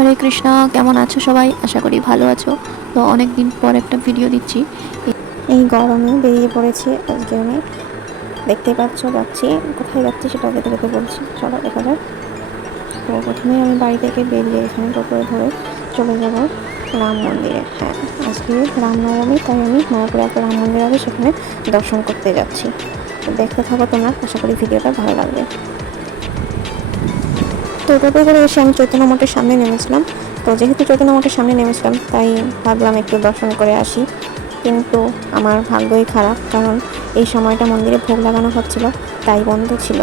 হরে কৃষ্ণ, কেমন আছো সবাই? আশা করি ভালো আছো। তো অনেক দিন পর একটা ভিডিও দিচ্ছি। এই গরমে বেরিয়ে পড়েছি আজকে আমি। দেখতেই পাচ্ছ যাচ্ছি, কোথায় যাচ্ছি সেটা যেতে যেতে বলছি, চলো দেখা যাক। তো প্রথমে আমি বাড়ি থেকে বেরিয়ে এখানে টোটো ধরে চলে যাব রাম মন্দিরে। হ্যাঁ, আজকে রামনবমী, তাই আমি মায়াপুরে একটা রাম মন্দির আছে, সেখানে দর্শন করতে যাচ্ছি। তো দেখতে থাকো তোমরা, আশা করি ভিডিওটা ভালো লাগবে। তো টোটো করে এসে আমি চৈতন্য মঠের সামনে নেমেছিলাম। তো যেহেতু চৈতন্য মঠের সামনে নেমেছিলাম, তাই ভাবলাম একটু দর্শন করে আসি। কিন্তু আমার ভাগ্যই খারাপ, কারণ এই সময়টা মন্দিরে ভোগ লাগানো হচ্ছিল, তাই বন্ধ ছিল।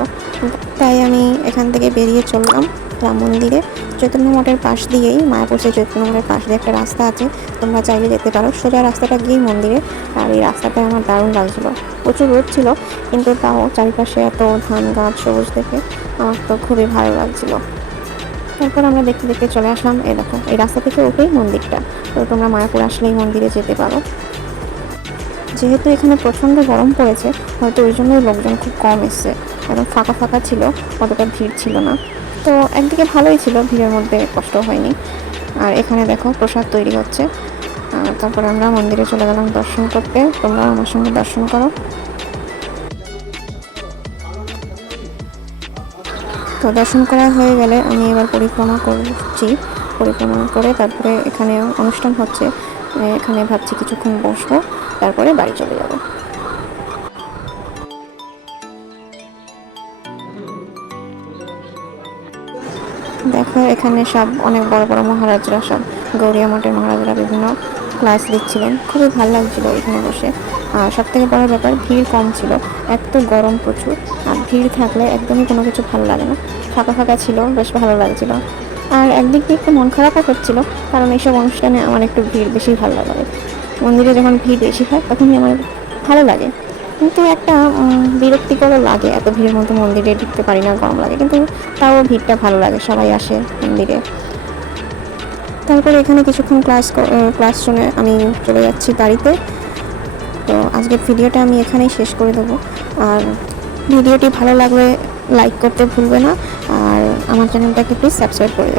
তাই আমি এখান থেকে বেরিয়ে চললাম রাম মন্দিরে। চৈতন্য মঠের পাশ দিয়েই, মায়াপুর সেই চৈতন্য মঠের পাশ দিয়ে একটা রাস্তা আছে, তোমরা চাইলে যেতে পারো। সোজা রাস্তাটা গিয়েই মন্দিরে। আর এই রাস্তাটা আমার দারুণ লাগছিলো। প্রচুর রোদ ছিল, কিন্তু তাও চারিপাশে এত ধান গাছ সবুজ দেখে আমার তো খুবই ভালো লাগছিলো। তারপর আমরা দেখতে দেখতে চলে আসলাম। এই দেখো, এই রাস্তা থেকে উঠেই মন্দিরটা। তো তোমরা মায়াপুর আসলেই মন্দিরে যেতে পারো। যেহেতু এখানে প্রচণ্ড গরম পড়েছে, হয়তো ওই জন্যই লোকজন খুব কম এসছে। একদম ফাঁকা ফাঁকা ছিল, অতটা ভিড় ছিল না। তো একদিকে ভালোই ছিল, ভিড়ের মধ্যে কষ্ট হয়নি। আর এখানে দেখো প্রসাদ তৈরি হচ্ছে। তারপরে আমরা মন্দিরে চলে গেলাম দর্শন করতে। তোমরা আমার সঙ্গে দর্শন করো। তো দর্শন করা হয়ে গেলে আমি এবার পরিক্রমা করছি। পরিক্রমা করে তারপরে এখানে অনুষ্ঠান হচ্ছে, এখানে ভাবছি কিছুক্ষণ বসবো, তারপরে বাড়ি চলে যাব। দেখো, এখানে সব অনেক বড় বড় মহারাজরা, সব গৌরিয়া মঠের মহারাজরা বিভিন্ন ক্লাস দিচ্ছিলেন। খুবই ভালো লাগছিলো এখানে বসে। আর সব থেকে বড় ব্যাপার, ভিড় কম ছিল। এক তো গরম প্রচুর, আর ভিড় থাকলে একদমই কোনো কিছু ভালো লাগে না। ফাঁকা ফাঁকা ছিল, বেশ ভালো লাগছিল। আর একদিক দিয়ে একটু মন খারাপও হচ্ছিল, কারণ এইসব অনুষ্ঠানে আমার একটু ভিড় বেশি ভালো লাগে। মন্দিরে যখন ভিড় বেশি হয় তখনই আমার ভালো লাগে। কিন্তু একটা বিরক্তিকরও লাগে, এত ভিড়ের মধ্যে মন্দিরে ঢুকতে পারি না, গরম লাগে। কিন্তু তাও ভিড়টা ভালো লাগে, সবাই আসে মন্দিরে। তারপরে এখানে কিছুক্ষণ ক্লাস শুনে আমি চলে যাচ্ছি বাড়িতে। তো আজকের ভিডিওটা আমি এখানেই শেষ করে দেবো। আর ভিডিওটি ভালো লাগলে লাইক করতে ভুলবে না, আর আমার চ্যানেলটাকে প্লিজ সাবস্ক্রাইব করে দেবে।